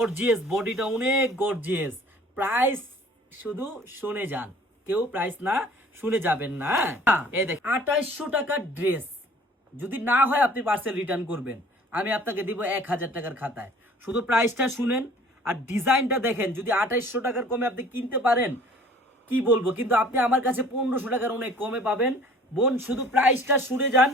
Gorgeous, বডিটা অনেক gorgeous. Price শুধু শুনে যান, কেউ প্রাইস না শুনে যাবেন না। এই দেখ 2800 টাকার ড্রেস, যদি না হয় আপনি পার্সেল রিটার্ন করবেন, আমি আপনাকে দিব 1000 টাকার খাতায়। শুধু প্রাইসটা শুনেন আর ডিজাইনটা দেখেন। যদি 2800 টাকার কমে আপনি কিনতে পারেন কি বলবো, কিন্তু আপনি আমার কাছে 1500 টাকার অনেক কমে পাবেন। বোন শুধু প্রাইসটা শুনে যান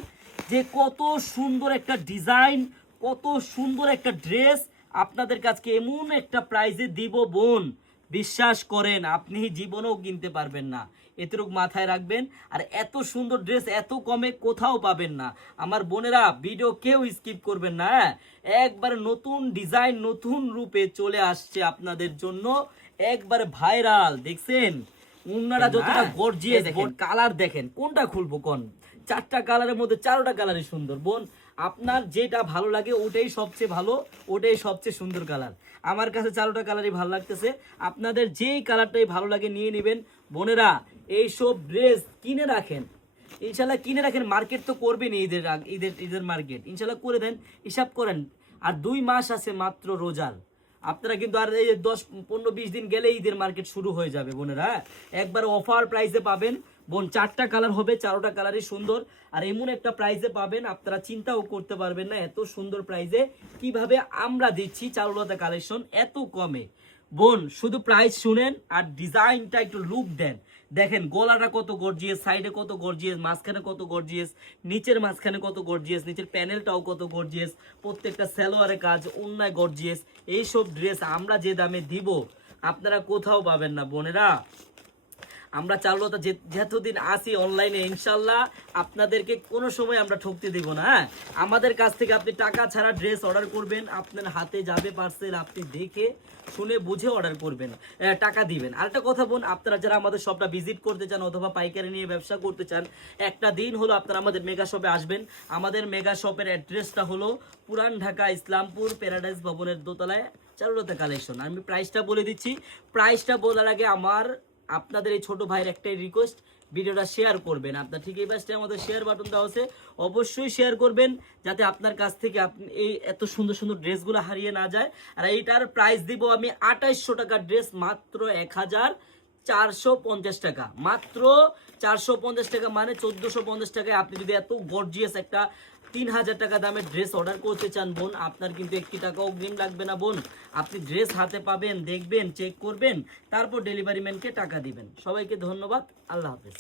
যে কত সুন্দর একটা ডিজাইন, কত সুন্দর একটা ড্রেস আপনাদের কাছে এমন একটা প্রাইজে দিব বোন, বিশ্বাস করেন আপনি জীবনেও কিনতে পারবেন না। এতটুকু মাথায় রাখবেন। আর এত সুন্দর ড্রেস এত কমে কোথাও পাবেন না। আমার বোনেরা ভিডিও কেউ স্কিপ করবেন না। একবার নতুন ডিজাইন নতুন রূপে চলে আসছে আপনাদের জন্য, একবার ভাইরাল। দেখছেন উনারা যতটা গর্জিয়াস, দেখেন কালার দেখেন, কোনটা খুলবো কোন? 4টা কালারের মধ্যে 4টা কালারই সুন্দর। বোন আপনার যেটা ভালো লাগে ওটাই সবচেয়ে ভালো, ওটাই সবচেয়ে সুন্দর কালার। আমার কাছে 4টা কালারই ভালো লাগতেছে, আপনাদের যেই কালারটাই ভালো লাগে নিয়ে নেবেন। বোনেরা এইসব ড্রেস কিনে রাখেন, ইনশাল্লাহ কিনে রাখেন। মার্কেট তো করবেন, ঈদের ঈদের ঈদের মার্কেট ইনশাল্লাহ করে দেন, হিসাব করেন। আর 2 মাস আছে মাত্র রোজার, আপনারা কিন্তু আর এই 10-15-20 দিন গেলে ঈদের মার্কেট শুরু হয়ে যাবে বোনেরা। একবার অফার প্রাইসে পাবেন বোন, 4টা কালার হবে, 4টা কালারই সুন্দর। আর এমন একটা প্রাইসে পাবেন আপনারা চিন্তাও করতে পারবেন না এত সুন্দর প্রাইসে কিভাবে আমরা দিচ্ছি চারুলতা কালেকশন এত কমে। বোন শুধু প্রাইস শুনেন আর ডিজাইনটা একটু লুক দেন। দেখেন গলাটা কত গর্জিয়াস, সাইডে কত গর্জিয়াস, মাঝখানে কত গর্জিয়াস, নিচের মাঝখানে কত গর্জিয়াস, নিচের প্যানেলটাও কত গর্জিয়াস, প্রত্যেকটা সালোয়ারের কাজ, অন্যায় গর্জিয়াস। এইসব ড্রেস আমরা যে দামে দিব আপনারা কোথাও পাবেন না বোনেরা। আমরা চারুলতা যতদিন আসি অনলাইনে ইনশাল্লাহ আপনাদেরকে কোনো সময় আমরা ঠকতে দিব না। আমাদের কাছ থেকে আপনি টাকা ছাড়া ড্রেস অর্ডার করবেন, আপনার হাতে যাবে পার্সেল, আপনি দেখে শুনে বুঝে অর্ডার করবেন, টাকা দিবেন। আরেকটা কথা বোন, আপনারা যারা আমাদের শপটা ভিজিট করতে চান অথবা পাইকারি নিয়ে ব্যবসা করতে চান, একটা দিন হলো আপনারা আমাদের মেগা শপে আসবেন। আমাদের মেগা শপের অ্যাড্রেসটা হলো পুরান ঢাকা ইসলামপুর প্যারাডাইস ভবনের দোতলায় চারুলতা কালেকশন। আমি প্রাইসটা বলে দিচ্ছি। প্রাইসটা বলার আগে আপনাদের এই ছোট ভাইয়ের একটাই রিকোয়েস্ট, ভিডিওটা শেয়ার করবেন। আপনার ঠিক এই পাশে আমাদের শেয়ার বাটন দেওয়া আছে, অবশ্যই শেয়ার করবেন যাতে আপনার কাছ থেকে আপনি এই এত সুন্দর সুন্দর ড্রেসগুলো হারিয়ে না যায়। আর এইটার প্রাইস দিব আমি 2800 টাকার ড্রেস মাত্র 1450 টাকা, মাত্র 450 টাকা, মানে 1450 টাকায় আপনি যদি এত গর্জিয়াস একটা 3000 টাকা দামের ড্রেস অর্ডার করতে চান বোন, আপনার কিন্তু 1 টাকা অগ্রিম লাগবে না বোন। আপনি ড্রেস হাতে পাবেন, দেখবেন, চেক করবেন, তারপর ডেলিভারি ম্যানকে টাকা দিবেন। সবাইকে ধন্যবাদ, আল্লাহ হাফেজ।